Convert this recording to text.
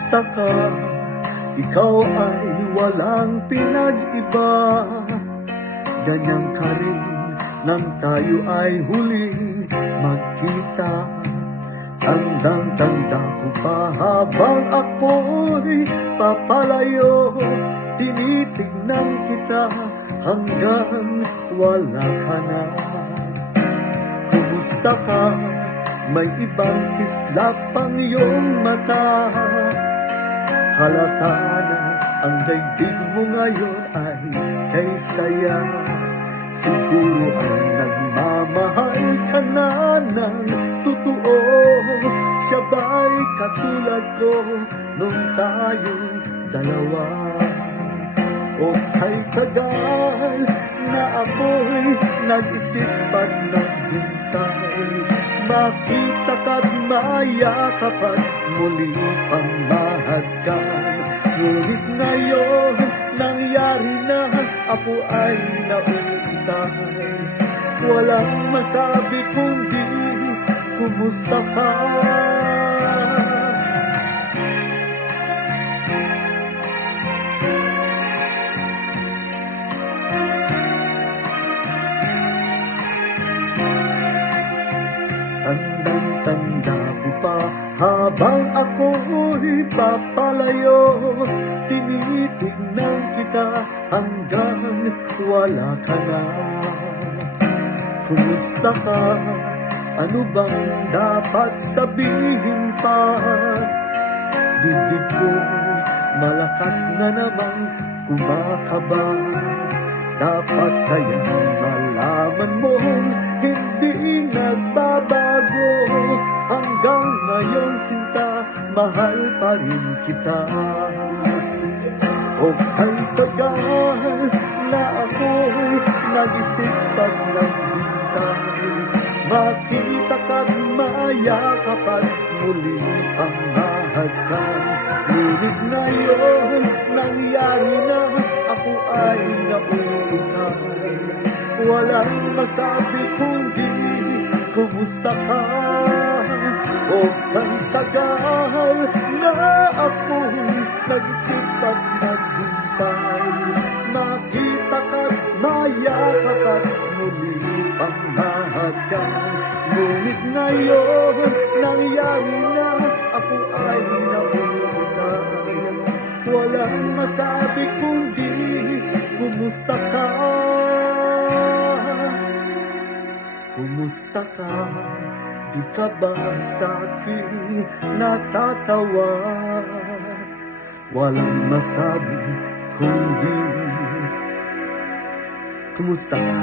Kumusta ka? Ikaw ay walang pinag-iba. Ganyan ka rin nang tayo ay huling magkita. Tandang-tanda ko pa habang ako'y papalayo, tinitignan kita hanggang wala ka na. Kumusta ka? May ibang kislap ang iyong mata. Halata na ang daigdig mo ngayon ay kay saya. Siguro ang nagmamahal ka na ng totoo. Siya ba'y katulad ko nung tayong dalawa? O kay tagal na ako'y nag-isip at naghintay, makita ka't mayakap at muli pang mahagkan. Ngunit ngayon nangyari na, ako ay nauutay. Walang masabi kundi kumusta ka? Tandang-tanda ko pa habang ako'y papalayo, tinitignan kita hanggang wala ka na. Kumusta ka? Ano bang dapat sabihin pa? Bibig ko'y malakas na naman kumakaba. Dapat kaya malaman mo hindi nagbabago. Hanggang ngayon sinta, mahal pa rin kita. O kay tagal na ako'y nag-isip at naghintay, makita ka't mayakap at muli ang mahagkan. Ngunit ngayon nangyari na, ako ay nautay. Walang masabi kundi kumusta ka? O kay tagal na ako'y nag-isip at naghintay, makita ka't mayakap at muli pang mahagkan. Ngunit ngayon nangyari na, ako ay nautay. Walang masabi kundi kumusta ka? Kumusta ka? Di ka ba sa'kin natatawa? Walang masabi kundi kumusta ka?